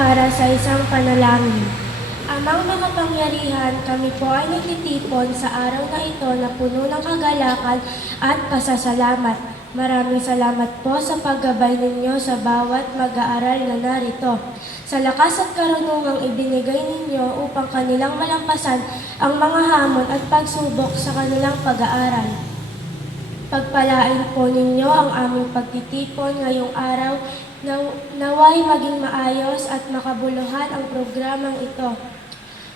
Para sa isang panalangin. Amang makapangyarihan, kami po ay nagtitipon sa araw na ito na puno ng kagalakan at pasasalamat. Maraming salamat po sa paggabay ninyo sa bawat mag-aaral na narito. Sa lakas at karunungang ibinigay ninyo upang kanilang malampasan ang mga hamon at pagsubok sa kanilang pag-aaral. Pagpalain po ninyo ang aming pagtitipon ngayong araw. Naway maging maayos at makabuluhan ang programang ito.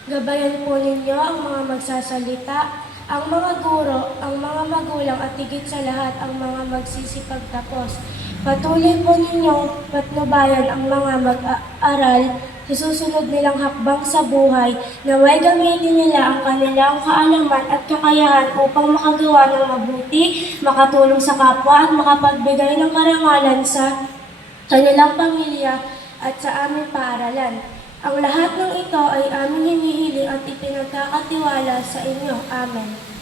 Gabayan po ninyo ang mga magsasalita, ang mga guro, ang mga magulang at higit sa lahat ang mga magsisipagtapos. Patuloy po ninyong patnubayan ang mga mag-aaral sa susunod nilang hakbang sa buhay. Naway gamitin nila ang kanilang kaalaman at kakayahan upang makagawa ng mabuti, makatulong sa kapwa at makapagbigay ng karangalan sa kanilang pamilya at sa aming paaralan. Ang lahat ng ito ay aming hinihiling at ipinagkakatiwala sa inyo. Amen.